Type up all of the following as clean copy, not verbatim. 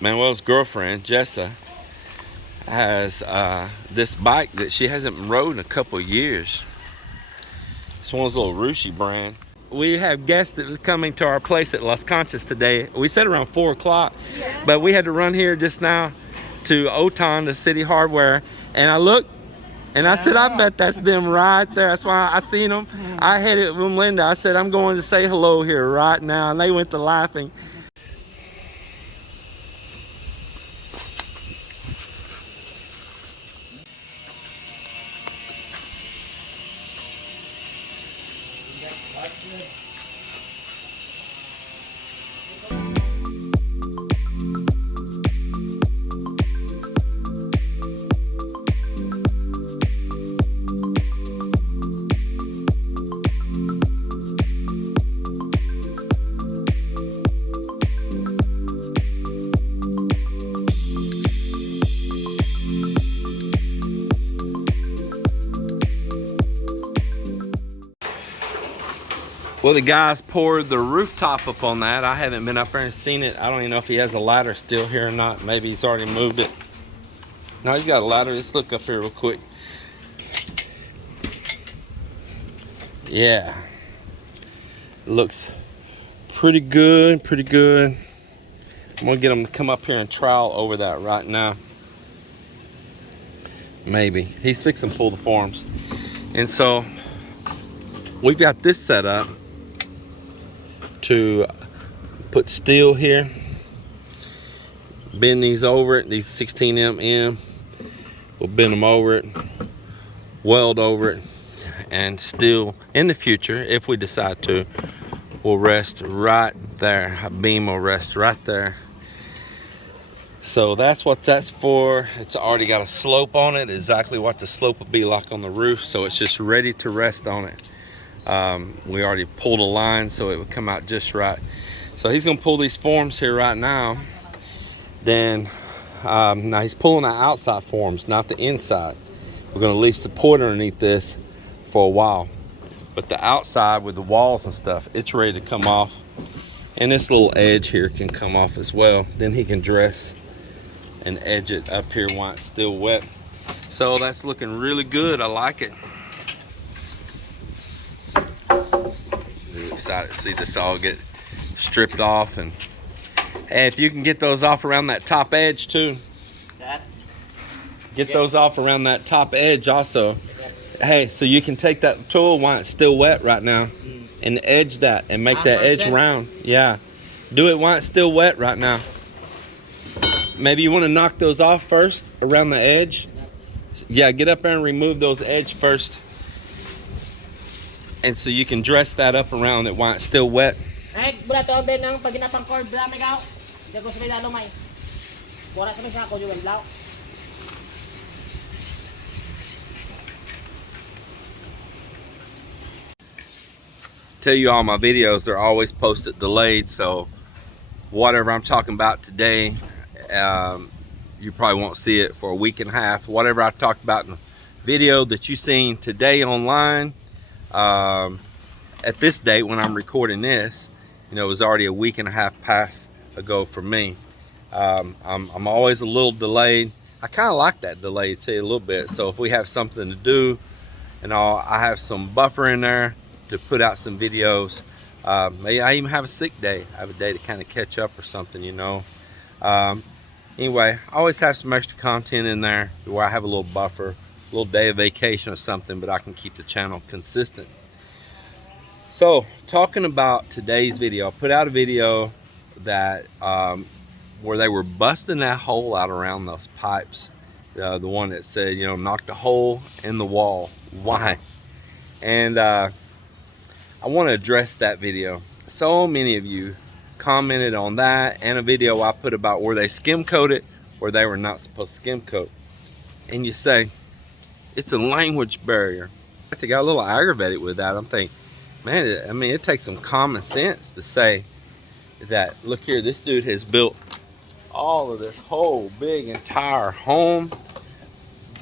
Manuel's girlfriend, Jessa, has this bike that she hasn't rode in a couple years. It's one of those little Rushi brand. We have guests that was coming to our place at Las Conchas today. We said around 4 o'clock, but we had to run here just now to Oton, the City Hardware, and I looked and I said, I bet that's them right there. That's why I seen them. I headed with Linda. I said, I'm going to say hello here right now, and they went to laughing. Well, the guys poured the rooftop up on that. I haven't been up there and seen it. I don't even know if he has a ladder still here or not. Maybe he's already moved it. No, he's got a ladder. Let's look up here real quick. Yeah. It looks pretty good, pretty good. I'm gonna get him to come up here and trowel over that right now. Maybe. He's fixing to pull the forms. And so we've got this set up to put steel here, bend these over it, these 16mm, we'll bend them over it, weld over it, and steel in the future, if we decide to, will rest right there. A beam will rest right there. So that's what that's for. It's already got a slope on it, exactly what the slope will be like on the roof, so it's just ready to rest on it. We already pulled a line so it would come out just right. So he's gonna pull these forms here right now. Then now he's pulling the outside forms, not the inside. We're gonna leave support underneath this for a while, but the outside with the walls and stuff, it's ready to come off. And this little edge here can come off as well. Then he can dress and edge it up here while it's still wet. So that's looking really good. I like it. Excited to see this all get stripped off, and hey, if you can get those off around that top edge too, get those off around that top edge also. Hey, so you can take that tool while it's still wet right now and edge that and make that edge round. Yeah, do it while it's still wet right now. Maybe you want to knock those off first around the edge. Yeah, get up there and remove those edge first. And so you can dress that up around it while it's still wet. Tell you all my videos, they're always posted delayed, so whatever I'm talking about today, you probably won't see it for a week and a half. Whatever I talked about in the video that you seen today online, at this date when I'm recording this, you know, it was already a week and a half past ago for me. I'm always a little delayed. I kind of like that delay too a little bit. So if we have something to do and all, I have some buffer in there to put out some videos. Maybe I even have a sick day. I have a day to kind of catch up or something, you know. Anyway, I always have some extra content in there where I have a little buffer, a little day of vacation or something, but I can keep the channel consistent. So talking about today's video, I put out a video that where they were busting that hole out around those pipes, the one that said, you know, knocked a hole in the wall. Why? And I want to address that video. So many of you commented on that and a video I put about where they skim coated where they were not supposed to skim coat, and you say it's a language barrier. I got a little aggravated with that. I'm thinking, man, I mean, it takes some common sense to say that, look here, this dude has built all of this whole big entire home,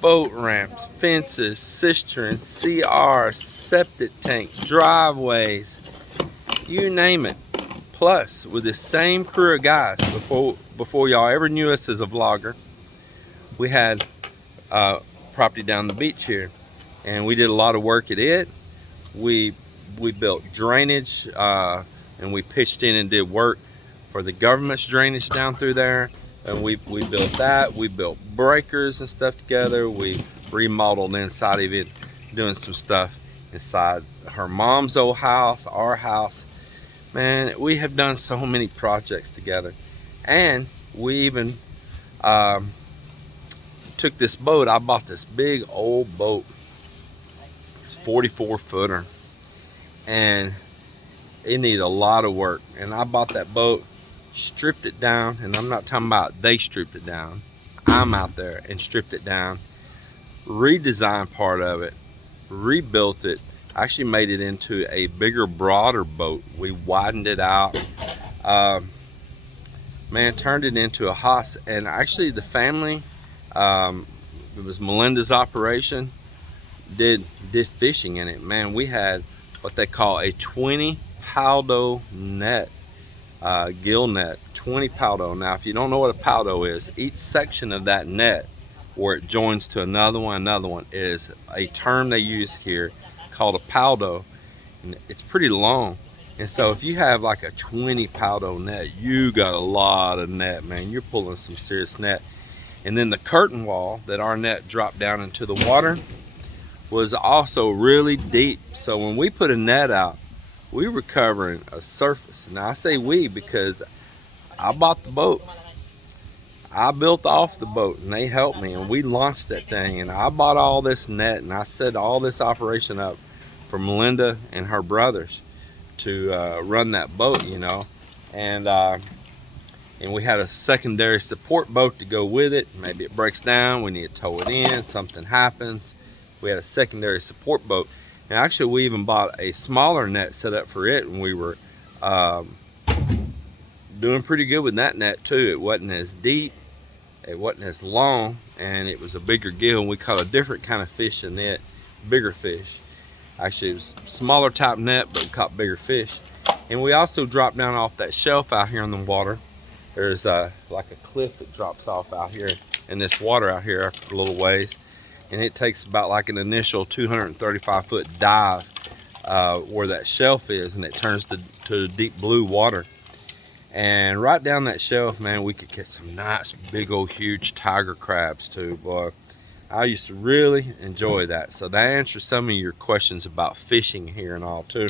boat ramps, fences, cisterns, CR, septic tanks, driveways, you name it, Plus, with this same crew of guys, before y'all ever knew us as a vlogger, we had property down the beach here, and we did a lot of work at it. We built drainage, and we pitched in and did work for the government's drainage down through there, and we built that. We built breakers and stuff together. We remodeled inside of it, doing some stuff inside her mom's old house, our house. Man, we have done so many projects together. And we even took this boat. I bought this big old boat. It's 44-footer, and it needed a lot of work. And I bought that boat, stripped it down, and I'm not talking about they stripped it down. I'm out there and stripped it down, redesigned part of it, rebuilt it, actually made it into a bigger, broader boat. We widened it out, man, turned it into a house. And actually the family, it was Melinda's operation, did fishing in it. Man, we had what they call a 20 paldo net, gill net, 20 paldo. Now if you don't know what a paldo is, each section of that net where it joins to another one is a term they use here called a paldo, and it's pretty long. And so if you have like a 20 paldo net, you got a lot of net, man. You're pulling some serious net. And then the curtain wall that our net dropped down into the water was also really deep. So when we put a net out, we were covering a surface. Now I say we because I bought the boat, I built off the boat, and they helped me, and we launched that thing. And I bought all this net, and I set all this operation up for Melinda and her brothers to run that boat, you know. And we had a secondary support boat to go with it. Maybe it breaks down, we need to tow it in, something happens. We had a secondary support boat. And actually we even bought a smaller net set up for it, and we were doing pretty good with that net too. It wasn't as deep, it wasn't as long, and it was a bigger gill. We caught a different kind of fish in it, bigger fish. Actually, it was smaller type net, but we caught bigger fish. And we also dropped down off that shelf out here in the water. There's like a cliff that drops off out here in this water out here after a little ways. And it takes about like an initial 235-foot dive where that shelf is, and it turns to deep blue water. And right down that shelf, man, we could catch some nice, big old, huge tiger crabs too, boy. I used to really enjoy that. So that answers some of your questions about fishing here and all too.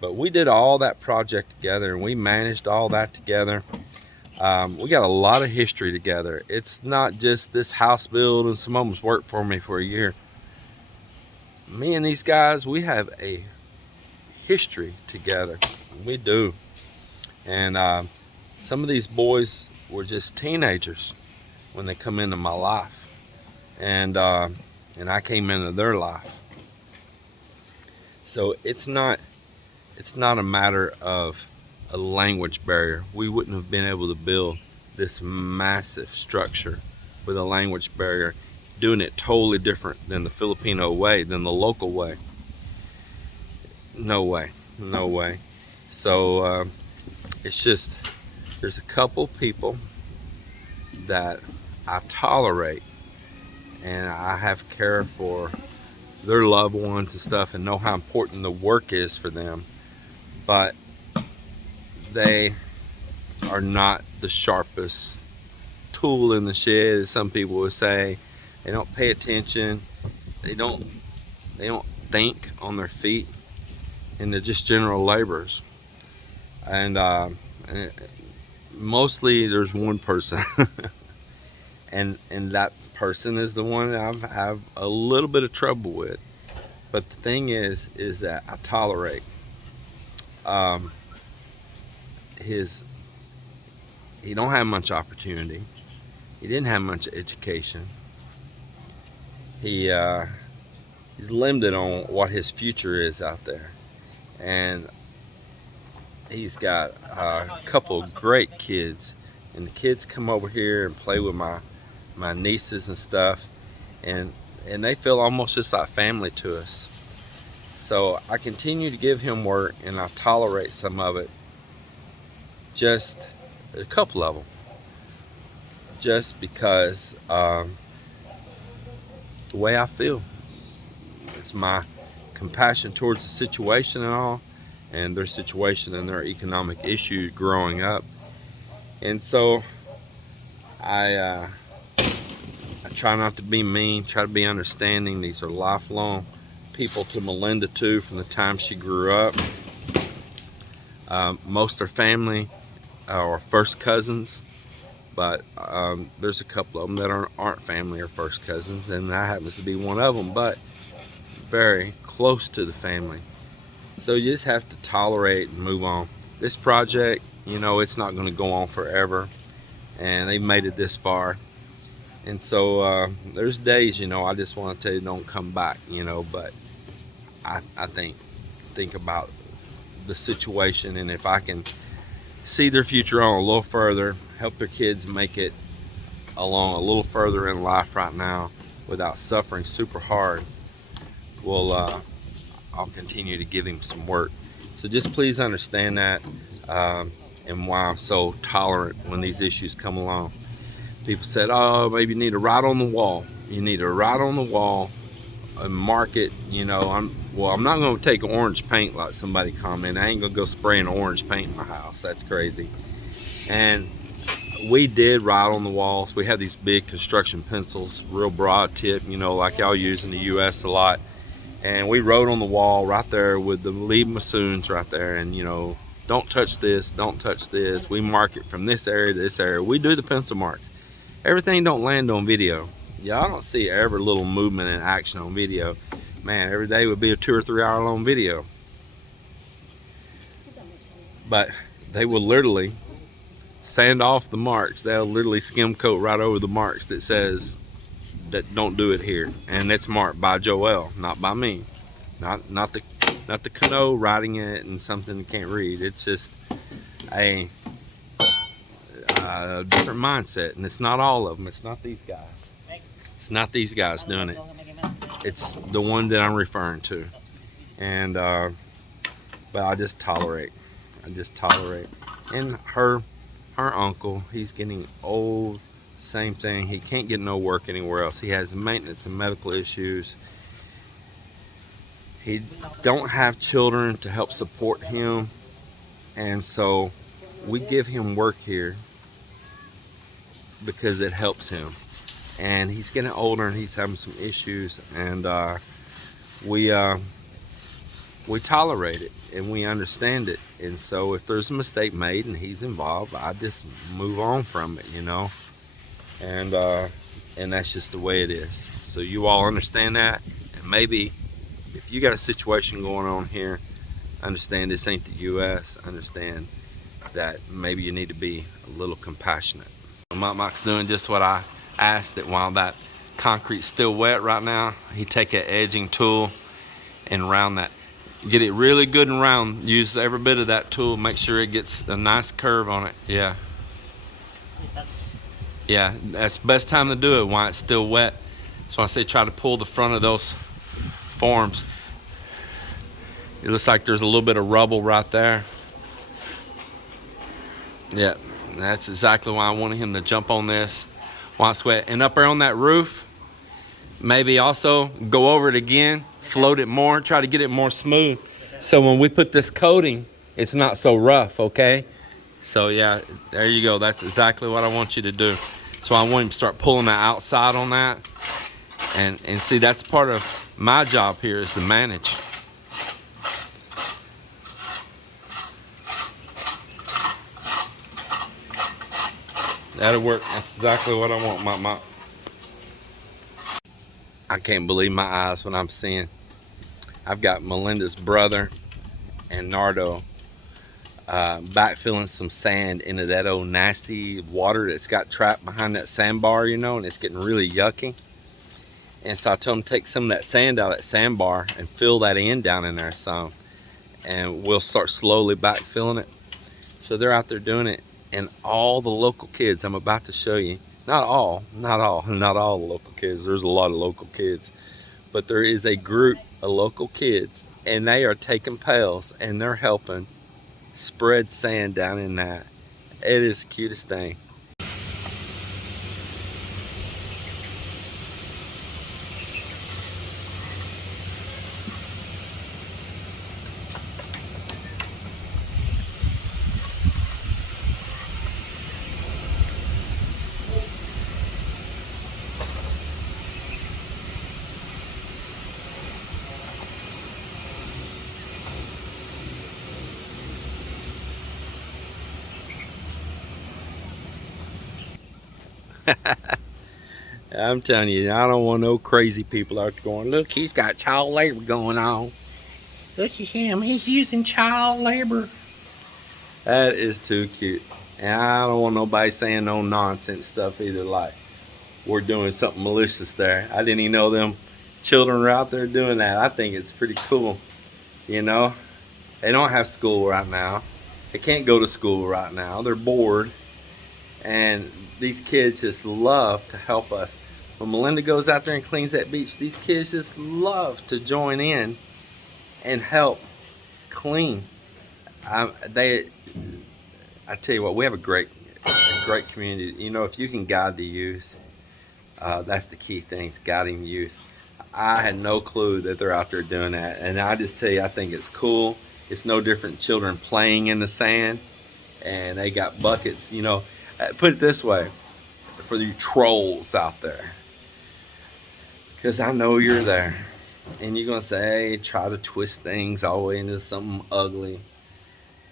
But we did all that project together, and we managed all that together. We got a lot of history together. It's not just this house build and Simone's worked for me for a year. Me and these guys, we have a history together. We do. And some of these boys were just teenagers when they come into my life. And I came into their life. So it's not a matter of a language barrier. We wouldn't have been able to build this massive structure with a language barrier, doing it totally different than the Filipino way, than the local way. No way, no way. So it's just, there's a couple people that I tolerate, and I have care for their loved ones and stuff, and know how important the work is for them. But they are not the sharpest tool in the shed, as some people would say. They don't pay attention. They don't think on their feet, and they're just general laborers. And mostly there's one person, and that person is the one that I have a little bit of trouble with. But the thing is that I tolerate he don't have much opportunity. He didn't have much education. He's limited on what his future is out there. And he's got a couple of great kids, and the kids come over here and play with my nieces and stuff, and they feel almost just like family to us. So I continue to give him work, and I tolerate some of it, just a couple of them, just because the way I feel. It's my compassion towards the situation and all, and their situation and their economic issues growing up. And so I try not to be mean, try to be understanding. These are lifelong people to Melinda too, from the time she grew up. Most of her family are first cousins, but there's a couple of them that aren't family or first cousins, and that happens to be one of them, but very close to the family. So you just have to tolerate and move on. This project, you know, it's not going to go on forever, and they've made it this far. And so there's days, you know, I just want to tell you don't come back, you know, but I think about the situation, and if I can see their future on a little further, help their kids make it along a little further in life right now without suffering super hard, well, I'll continue to give him some work. So just please understand that, and why I'm so tolerant when these issues come along. People said, oh, maybe you need to write on the wall. You need to write on the wall and mark it. You know, I'm not going to take orange paint like somebody commented. I ain't going to go spraying orange paint in my house. That's crazy. And we did write on the walls. We have these big construction pencils, real broad tip, you know, like y'all use in the US a lot. And we wrote on the wall right there with the lead bassoons right there, and, you know, don't touch this, don't touch this. We mark it from this area to this area. We do the pencil marks. Everything don't land on video. Y'all don't see every little movement and action on video. Man, every day would be a 2 or 3 hour long video. But they will literally sand off the marks. They'll literally skim coat right over the marks that says that don't do it here. And it's marked by Joel, not by me. Not the Cano writing it and something you can't read. It's just a different mindset, and it's not all of them. It's not these guys. It's not these guys doing it. It's the one that I'm referring to. And but I just tolerate. And her uncle, he's getting old. Same thing. He can't get no work anywhere else. He has maintenance and medical issues. He don't have children to help support him, and so we give him work here because it helps him. And he's getting older and he's having some issues, and we tolerate it and we understand it. And so if there's a mistake made and he's involved, I just move on from it, you know. And that's just the way it is. So you all understand that, and maybe if you got a situation going on here, understand this ain't the US. Understand that maybe you need to be a little compassionate. Mike's doing just what I asked, that while that concrete's still wet right now, he take an edging tool and round that, get it really good and round. Use every bit of that tool, make sure it gets a nice curve on it. Yeah, that's the best time to do it while it's still wet. That's why I say try to pull the front of those forms. It looks like there's a little bit of rubble right there. Yeah, that's exactly why I wanted him to jump on this while it's wet. And up there on that roof, maybe also go over it again, float it more, try to get it more smooth. So when we put this coating, it's not so rough, okay? So yeah, there you go. That's exactly what I want you to do. So I want him to start pulling the outside on that. And see, that's part of my job here, is to manage. That'll work. That's exactly what I want, my. I can't believe my eyes when I'm seeing. I've got Melinda's brother and Nardo backfilling some sand into that old nasty water that's got trapped behind that sandbar, you know, and it's getting really yucky. And so I told them to take some of that sand out of that sandbar and fill that in down in there some, and we'll start slowly backfilling it. So they're out there doing it, and all the local kids, I'm about to show you, not all the local kids, there's a lot of local kids, but there is a group of local kids, and they are taking pails and they're helping spread sand down in that. It is the cutest thing. I'm telling you, I don't want no crazy people out there going, look, he's got child labor going on. Look at him, he's using child labor. That is too cute. And I don't want nobody saying no nonsense stuff either, like we're doing something malicious there. I didn't even know them children are out there doing that. I think it's pretty cool. You know, they don't have school right now. They can't go to school right now. They're bored. And these kids just love to help us. When Melinda goes out there and cleans that beach, these kids just love to join in and help clean. I tell you what, we have a great community. You know, if you can guide the youth, that's the key thing, is guiding youth. I had no clue that they're out there doing that, and I just tell you, I think it's cool. It's no different children playing in the sand, and they got buckets. You know, put it this way, for you trolls out there, because I know you're there, and you're gonna say, hey, try to twist things all the way into something ugly.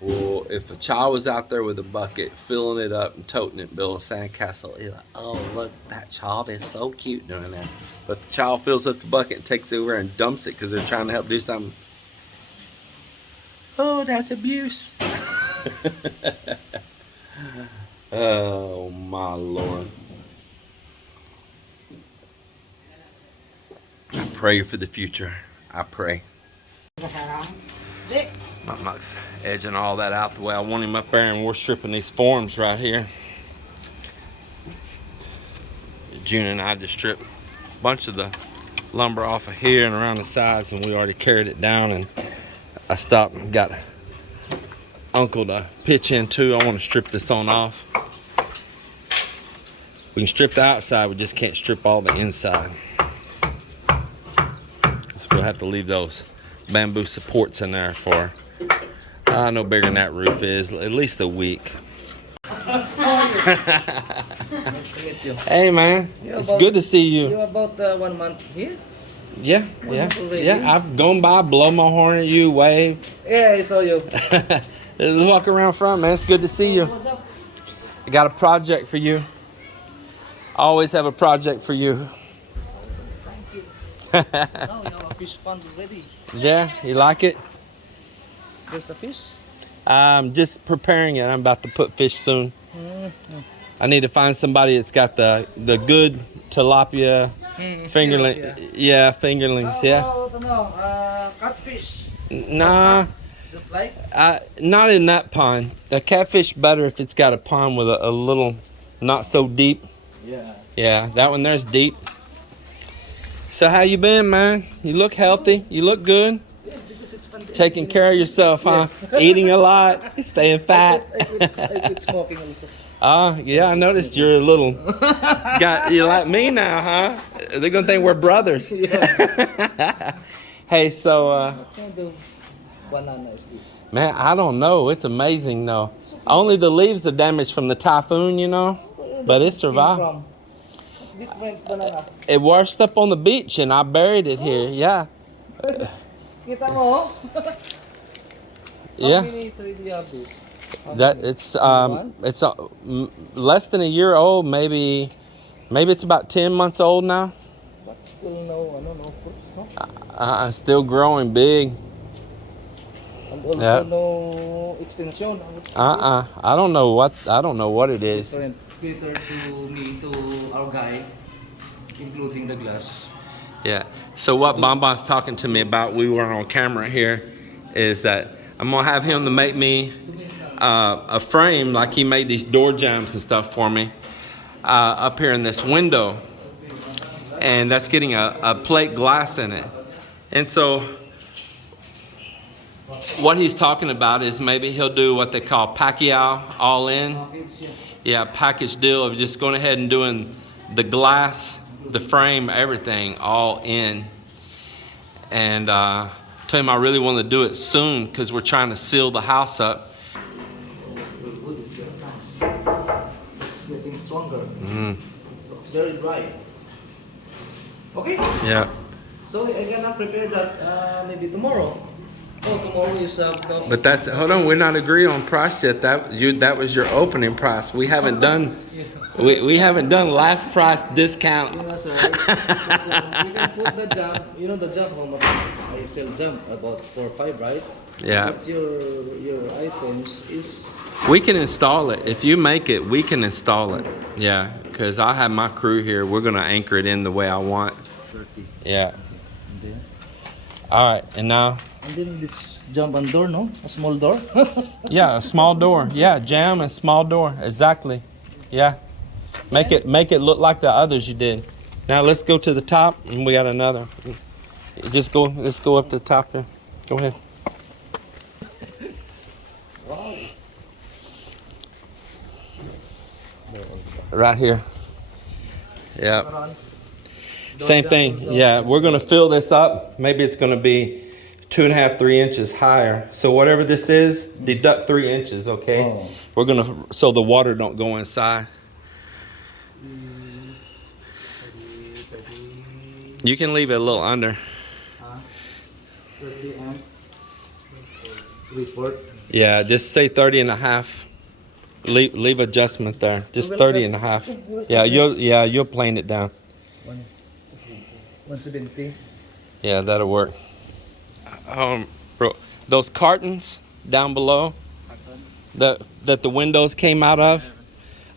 Well, if a child was out there with a bucket, filling it up and toting it, build a sandcastle, you're like, oh, look, that child is so cute doing that. But if the child fills up the bucket and takes it over and dumps it because they're trying to help do something, oh, that's abuse. Oh, my Lord. I pray for the future. I pray. Mama's edging all that out the way I want him up there, and we're stripping these forms right here. June and I just stripped a bunch of the lumber off of here and around the sides, and we already carried it down, and I stopped and got Uncle to pitch in too. I want to strip this on off. We can strip the outside, we just can't strip all the inside. So we'll have to leave those bamboo supports in there for no bigger than that roof is, at least a week. Nice to meet you. Hey man, it's good to see you. You about 1 month here? Yeah. I've gone by, blow my horn at you, wave. Yeah, I saw you. Let's walk around front, man. It's good to see you. What's up? I got a project for you. I always have a project for you. Thank you. Now you have a fish pond already. Yeah, you like it? There's a fish? I'm just preparing it. I'm about to put fish soon. I need to find somebody that's got the good tilapia fingerling. Tilapia. Yeah, fingerlings. Yeah. Catfish. Nah. Just like? Not in that pond. A catfish better if it's got a pond with a little not so deep. Yeah. Yeah, that one there's deep. So how you been, man? You look healthy. You look good. Yeah, because it's fun. Taking care of yourself, huh? Eating a lot, staying fat. I quit smoking also. Yeah, I noticed you're a little. You're like me now, huh? They're gonna think we're brothers. Yeah. Hey, so What kind of banana is this? man, I don't know. It's amazing though. Only the leaves are damaged from the typhoon, you know, but it survived. It's different banana. It washed up on the beach, and I buried it here. Yeah. Kita mo? Yeah. How many trees do you have this? That it's less than a year old, maybe it's about 10 months old now. But still no fruits, no? Still growing big. And also Yeah. no extension. I don't know what it is. Different. Cater to me, to our guy, including the glass. Yeah. So what Bonbon's talking to me about, we were on camera here, is that I'm gonna have him to make me a frame, like he made these door jambs and stuff for me up here in this window, and that's getting a plate glass in it. And so What he's talking about is maybe he'll do what they call Pacquiao all in. Package, Yeah, package deal of just going ahead and doing the glass, the frame, everything all in. And told him I really want to do it soon because we're trying to seal the house up. Very good, it's very nice. It's getting stronger. Looks very dry. Okay. Yeah. So I gonna prepare that maybe tomorrow. Oh, tomorrow is the... But that's, hold on, we're not agreed on price yet. That was your opening price. We haven't done, we haven't done last price discount. Yeah, sir. You can put the jump. You know the jump. How much I sell jump? About 4 or 5, right? Yeah. But your items is... We can install it. If you make it, we can install it. Yeah, because I have my crew here. We're gonna anchor it in the way I want. 30. Yeah. And then, All right, and now. and then this jump and door, no? A small door. Yeah, a small door. Yeah, jam and small door. Exactly. Yeah. Make it look like the others you did. Now let's go to the top, and we got another. Just go. Let's go up to the top here. Go ahead. Wow. Right here. Yeah. Around. Same thing. Yeah, we're gonna fill this up. Maybe it's gonna be 2.5, 3 inches higher. So whatever this is, deduct 3 inches. Okay. Oh. We're gonna, so the water don't go inside. You can leave it a little under. 30 and 3/4. Yeah, just say 30 and a half. Leave adjustment there. Just 30 and a half. Yeah, you'll plane it down. 170. Yeah, that'll work. Bro, those cartons down below that the windows came out of,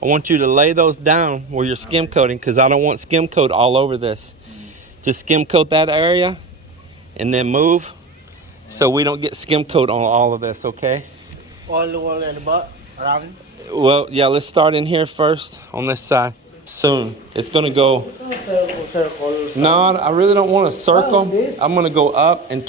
I want you to lay those down where you're skim coating, because I don't want skim coat all over this. Just skim coat that area and then move so we don't get skim coat on all of this, okay? All the wall and about around. Well, yeah, let's start in here first on this side. Soon. It's gonna go. Circle. No, I really don't want a circle. I'm gonna go up and